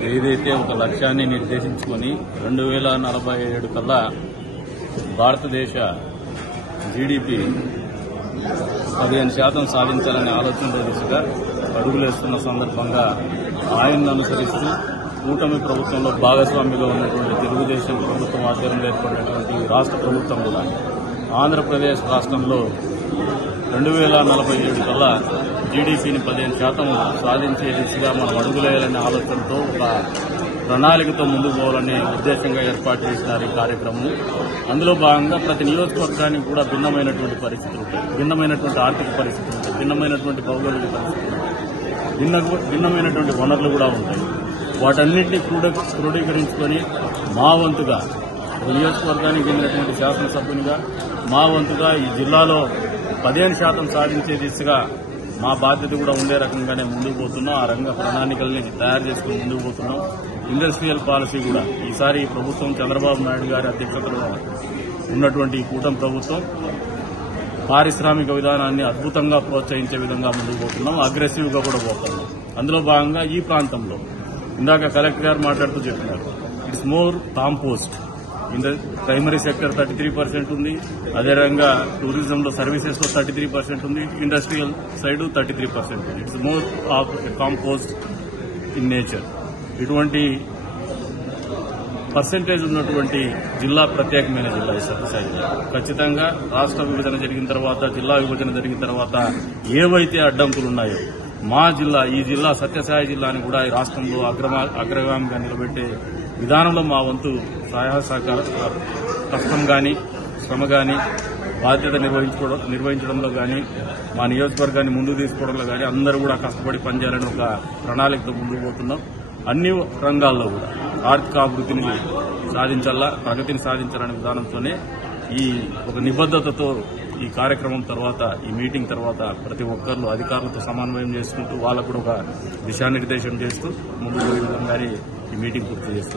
ఏదైతే ఒక లక్ష్యాన్ని నిర్దేశించుకొని 2047 కల్లా భారతదేశ జీడీపీ 15% సాధించాలనే ఆలోచనలో దిశగా అడుగులేస్తున్న సందర్భంగా ఆయనను అనుసరిస్తూ కూటమి ప్రభుత్వంలో భాగస్వామిగా ఉన్నటువంటి తెలుగుదేశం ప్రభుత్వం ఆధ్వర్యంలో ఏర్పడినటువంటి రాష్ట్ర ప్రభుత్వం కూడా ఆంధ్రప్రదేశ్ రాష్ట్రంలో 2047 కల్లా జీడీపీని 15% సాధించే దిశగా మనం అడుగులేయాలనే ఆలోచనతో ఒక ప్రణాళికతో ముందుకు పోవాలనే ఉద్దేశంగా ఏర్పాటు చేసినారు ఈ కార్యక్రమం. అందులో భాగంగా ప్రతి నియోజకవర్గానికి కూడా భిన్నమైనటువంటి పరిస్థితులు ఉంటాయి, భిన్నమైనటువంటి ఆర్థిక పరిస్థితులు ఉంటాయి, భిన్నమైనటువంటి భౌగోళిక పరిస్థితులు ఉంటాయి, భిన్నమైనటువంటి వనరులు కూడా ఉంటాయి. వాటన్నింటినీ క్రోడీకరించుకొని మా వంతుగా నియోజకవర్గానికి చెందినటువంటి శాసనసభ్యునిగా మా వంతుగా ఈ జిల్లాలో 15% సాధించే దిశగా మా బాధ్యత కూడా ఉండే రకంగానే ముందుకు పోతున్నాం. ఆ రంగ ప్రణాళికల్ని తయారు చేసుకుని ముందుకు పోతున్నాం. ఇండస్ట్రియల్ పాలసీ కూడా ఈసారి ఈ ప్రభుత్వం చంద్రబాబు నాయుడు గారి అధ్యక్షతలో ఉన్నటువంటి ఈ కూటమి ప్రభుత్వం పారిశ్రామిక విధానాన్ని అద్భుతంగా ప్రోత్సహించే విధంగా ముందుకు పోతున్నాం, అగ్రెసివ్ గా కూడా పోతున్నాం. అందులో భాగంగా ఈ ప్రాంతంలో ఇందాక కలెక్టర్ గారు మాట్లాడుతూ చెప్పినారు, it's more compost. Primary sector 33% ఉంది, అదేవిధంగా టూరిజంలో సర్వీసెస్ లో 33% ఉంది, ఇండస్ట్రియల్ సైడ్ 33% ఉంది. It's more of compost in nature. ఇటువంటి పర్సెంటేజ్ ఉన్నటువంటి జిల్లా ప్రత్యేకమైన జిల్లా ఈ సత్యసాయి. ఖచ్చితంగా రాష్ట్ర విభజన జరిగిన తర్వాత, జిల్లా విభజన జరిగిన తర్వాత ఏవైతే అడ్డంకులు ఉన్నాయో ఈ జిల్లా సత్యసాయి జిల్లాని కూడా ఈ రాష్ట్రంలో అగ్రగామిగా నిలబెట్టే విధానంలో మా వంతు సహాయ సహకార కష్టం గాని శ్రమ గాని బాధ్యత నిర్వహించడంలో గాని మా నియోజకవర్గాన్ని ముందుకు తీసుకోవడంలో గాని అందరూ కూడా కష్టపడి పనిచేయాలని ఒక ప్రణాళికతో ముందుకు పోతున్నాం. అన్ని రంగాల్లో కూడా ఆర్థికాభివృద్ధిని సాధించాలా, ప్రగతిని సాధించాలనే విధానంతోనే ఈ ఒక నిబద్దతతో ఈ కార్యక్రమం తర్వాత, ఈ మీటింగ్ తర్వాత ప్రతి ఒక్కరు అధికారులతో సమన్వయం చేసుకుంటూ వాళ్ళకు కూడా ఒక దిశానిర్దేశం చేస్తూ ముందుకు పోయే విధంగానే ఈ మీటింగ్ పూర్తి చేస్తుంది.